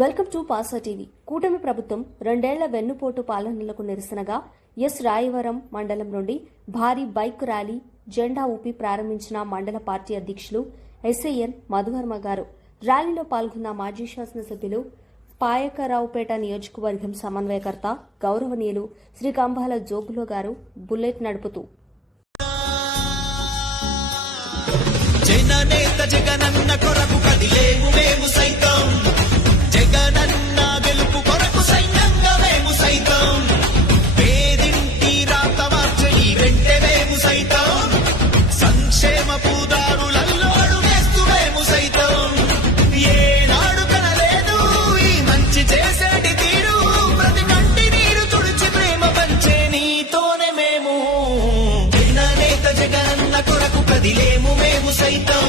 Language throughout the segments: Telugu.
Welcome to పాసా TV. కూటమి ప్రభుత్వం 2 ఏళ్ల వెన్నుపోటు పాలనలకు నిరసనగా రాయవరం మండలం నుండి భారీ బైక్ ర్యాలీ జెండా ఊపి ప్రారంభించిన మండల పార్టీ అధ్యక్షులు ఎస్ఐఎన్ మధువర్మ గారు. ర్యాలీలో పాల్గొన్న మాజీ శాసనసభ్యులు పాయకరావుపేట నియోజకవర్గం సమన్వయకర్త గౌరవనీయులు శ్రీ కంబాల జోగులో గారు బుల్లెట్ నడుపుతూ జననేత జగనన్న కొరకు కదిలేము మేము సైతం, జగనన్న గెలుపు కొరకు సైన్యంగా మేము సైతం, పేదింటి రాత మార్చని వెంటే మేము సైతం, సంక్షేమ పూదారులలో అడుగేస్తూ మేము సైతం, ఏనాడు కనలేదు ఈ మంచి చేసేటి తీరు, ప్రతి కంటి నీరు తుడిచి ప్రేమ పంచే నీతోనే మేము, జననేత జగనన్న కొరకు కదిలేము మేము సైతం,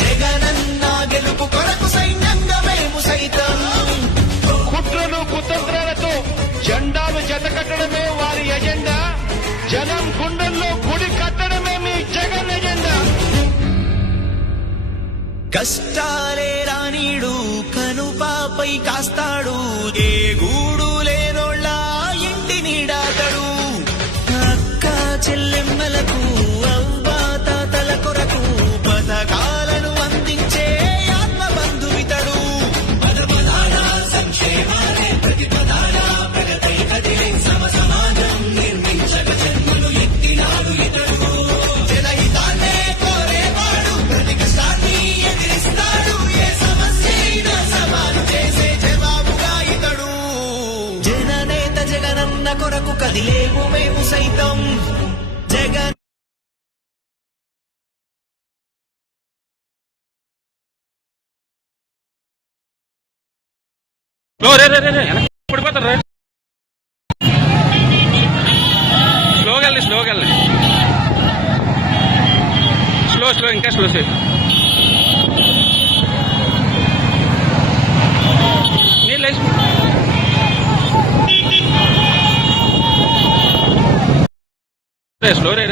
జగనన్న గెలుపు కొరకు సైన్యంగా మేము సైతం. కుట్రలు కుతంత్రాలతో జెండాలు జతకట్టడమే వారి ఎజెండా, జనం గుండెల్లో గుడి కట్టడమే మీ జగన్ ఎజెండా. కష్టాలే రానీడు కనుపాపై కాస్తాడు, ఏ గూడు లేనోళ్ళ ఇంటి నీడాతడు, అక్క చెల్లెమ్మలకు అవ్వా తాతల కొరకు పథకాలను అందించే ఆత్మ బంధువితడు, పదపదాల సంక్షేమాలే ప్రతి పదాల ప్రగతై కదిలే సమ సమాజం నిర్మించగ జన్మలు ఎత్తినాడు ఇతడు, జనహితాన్నే కోరేవాడు ప్రతి కష్టాన్ని ఎదిరిస్తాడు, ఏ సమస్య అయినా సవాలు చేసే జవాబుగా ఇతడు, జననేత జగనన్న కొరకు కదిలేము మేము సైతం, జగన్ పడిపోతారు. స్లోగా వెళ్ళి స్లో ఇంకా స్లో నీళ్ళు వేసి స్లో రే